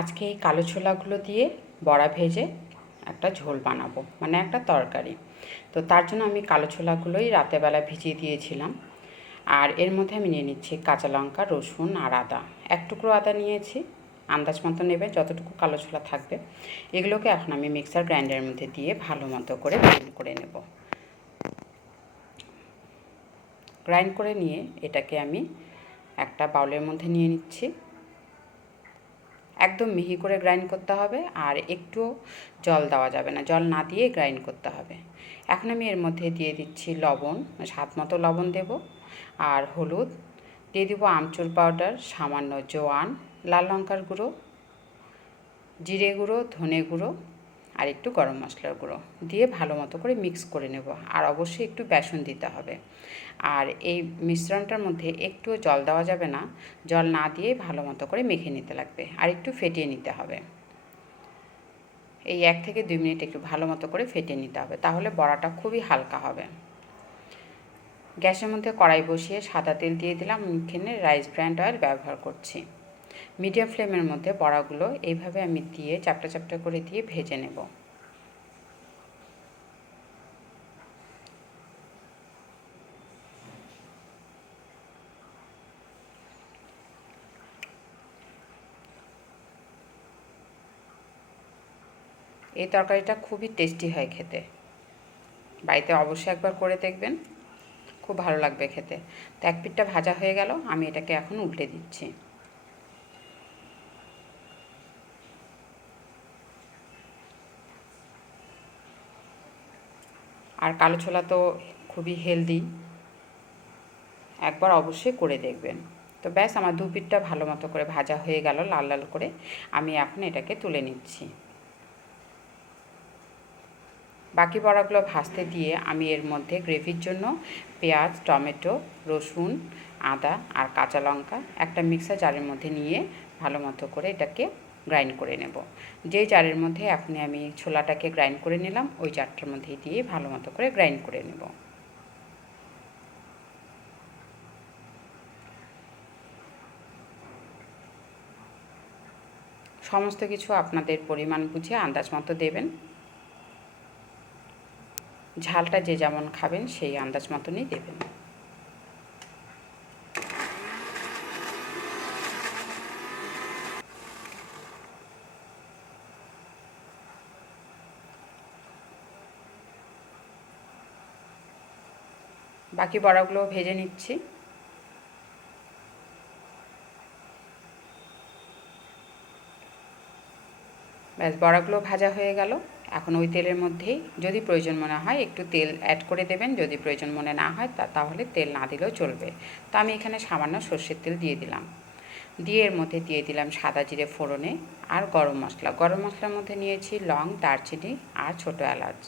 আজকে এই কালো ছোলাগুলো দিয়ে বড়া ভেজে একটা ঝোল বানাবো মানে একটা তরকারি। তো তার জন্য আমি কালো ছোলাগুলোই রাতেরবেলা ভিজিয়ে দিয়েছিলাম। আর এর মধ্যে আমি নিয়ে নিচ্ছি কাঁচা লঙ্কা, রসুন আর আদা। এক টুকরো আদা নিয়েছি, আন্দাজ মতো নেবে, যতটুকু কালো ছোলা থাকবে। এগুলোকে এখন আমি মিক্সার গ্রাইন্ডারের মধ্যে দিয়ে ভালো মতো করে গ্রাইন্ড করে নেব। গ্রাইন্ড করে নিয়ে এটাকে আমি একটা বাউলের মধ্যে নিয়ে নিচ্ছি। একদম মিহি করে গ্রাইন্ড করতে হবে আর একটু জল দেওয়া যাবে না। জল না দিয়ে গ্রাইন্ড করতে হবে। এখন আমি এর মধ্যে দিয়ে দিচ্ছি লবণ, স্বাদ মতো লবণ দেব আর হলুদ। দিয়ে দেবো আমচুর পাউডার সামান্য জোয়ান, লাল লঙ্কার গুঁড়ো, জিরে গুঁড়ো, ধনে গুঁড়ো আর একটু গরম মশলার গুঁড়ো দিয়ে ভালো মতো করে মিক্স করে নেব। আর অবশ্যই একটু বেসন দিতে হবে। আর এই মিশ্রণটার মধ্যে একটুও জল দেওয়া যাবে না। জল না দিয়ে ভালো মতো করে মেখে নিতে লাগবে। আর একটু ফেটিয়ে নিতে হবে। এই এক থেকে দুই মিনিট একটু ভালো মতো করে ফেটিয়ে নিতে হবে। তাহলে বড়াটা খুবই হালকা হবে। গ্যাসের মধ্যে কড়াই বসিয়ে সাদা তেল দিয়ে দিলাম। এখানে রাইস ব্র্যান্ড অয়েল ব্যবহার করছি। মিডিয়াম ফ্লেমের মধ্যে বড়াগুলো এইভাবে আমি দিয়ে চাপটা চাপটা করে দিয়ে ভেজে নেব। এই তরকারিটা খুবই টেস্টি হয় খেতে। বাড়িতে অবশ্যই একবার করে দেখবেন। খুব ভালো লাগবে খেতে। তো এক পিঠটা ভাজা হয়ে গেল, আমি এটাকে এখন উল্টে দিচ্ছি। আর কালো ছোলা তো খুবই হেলদি একবার অবশ্যই করে দেখবেন। তো ব্যাস, আমার দু পিঠটা ভালো মতো করে ভাজা হয়ে গেল, লাল লাল করে। আমি এখন এটাকে তুলে নিচ্ছি। বাকি বড়াগুলো ভাজতে দিয়ে আমি এর মধ্যে গ্রেভির জন্য পেঁয়াজ, টমেটো, রসুন, আদা আর কাঁচা লঙ্কা একটা মিক্সার জারের মধ্যে নিয়ে ভালো মতো করে এটাকে গ্রাইন্ড করে নেব। যেই জারের মধ্যে এখনই আমি ছোলাটাকে গ্রাইন্ড করে নিলাম, ওই জারটার মধ্যে দিয়ে ভালো মতো করে গ্রাইন্ড করে নেব। সমস্ত কিছু আপনাদের পরিমাণ বুঝে আন্দাজ মতো দেবেন। ঝালটা যে যেমন খাবেন, সেই আন্দাজ মতনই দেবেন। বাকি বড়াগুলো ভেজে নিচ্ছি। ব্যাস, বড়াগুলো ভাজা হয়ে গেল। এখন ওই তেলের মধ্যেই যদি প্রয়োজন মনে হয় একটু তেল অ্যাড করে দেবেন, যদি প্রয়োজন মনে না হয় তা তাহলে তেল না দিলেও চলবে। তো আমি এখানে সামান্য সর্ষের তেল দিয়ে দিলাম। দিয়ে এর মধ্যে দিয়ে দিলাম সাদা জিরে ফোড়নে আর গরম মশলা। গরম মশলার মধ্যে নিয়েছি লং, দারচিনি আর ছোটো এলাচ।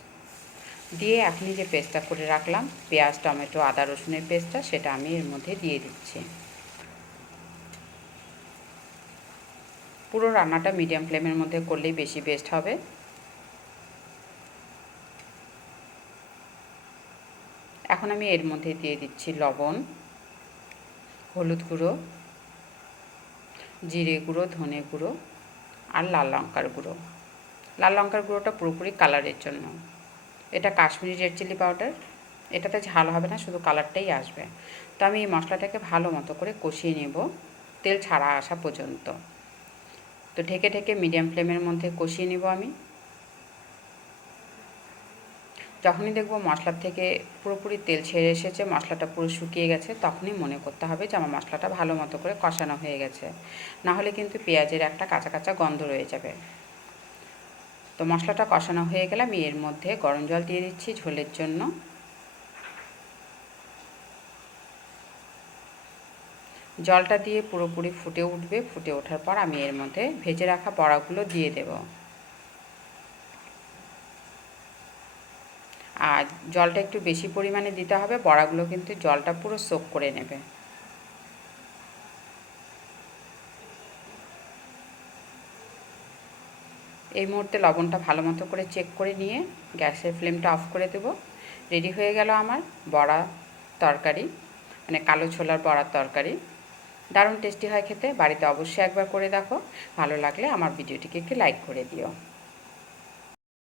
দিয়ে এখনই যে পেস্টটা করে রাখলাম, পেঁয়াজ, টমেটো, আদা, রসুনের পেস্টটা, সেটা আমি এর মধ্যে দিয়ে দিচ্ছি। পুরো রান্নাটা মিডিয়াম ফ্লেমের মধ্যে করলেই বেশি বেস্ট হবে। এখন আমি এর মধ্যে দিয়ে দিচ্ছি লবণ, হলুদ গুঁড়ো, জিরে গুঁড়ো, ধনে গুঁড়ো আর লাল লঙ্কার গুঁড়ো। লাল লঙ্কার গুঁড়োটা পুরোপুরি কালারের জন্য। এটা কাশ্মীরি রেড চিলি পাউডার এটাতে ঝাল হবে না, শুধু কালারটাই আসবে। তো আমি এই মশলাটাকে ভালো মতো করে কষিয়ে নেব, তেল ছাড়া আসা পর্যন্ত। তো ঢেকে ঢেকে মিডিয়াম ফ্লেমের মধ্যে কষিয়ে নেব আমি। যখনই দেখব মশলার থেকে পুরোপুরি তেল ছেড়ে এসেছে, মশলাটা পুরো শুকিয়ে গেছে, তখনই মনে করতে হবে যে আমার মশলাটা ভালো মতো করে কষানো হয়ে গেছে। না হলে কিন্তু পেঁয়াজের একটা কাঁচা কাঁচা গন্ধ রয়ে যাবে। তো মশলাটা কষানো হয়ে গেলে আমি এর মধ্যে গরম জল দিয়ে দিচ্ছি ঝোলের জন্য। জলটা দিয়ে পুরোপুরি ফুটে উঠবে, ফুটে ওঠার পর আমি এর মধ্যে ভেজে রাখা বড়াগুলো দিয়ে দেব। আর জলটা একটু বেশি পরিমাণে দিতে হবে, বড়াগুলো কিন্তু জলটা পুরো সোক করে নেবে। এই মুহূর্তে লবণটা ভালো মতো করে চেক করে নিয়ে গ্যাসের ফ্লেমটা অফ করে দেব। রেডি হয়ে গেল আমার বড়া তরকারি মানে কালো ছোলার বড়ার তরকারি। দারুণ টেস্টি হয় খেতে। বাড়িতে অবশ্যই একবার করে দেখো। ভালো লাগলে আমার ভিডিওটিকে একটু লাইক করে দিও।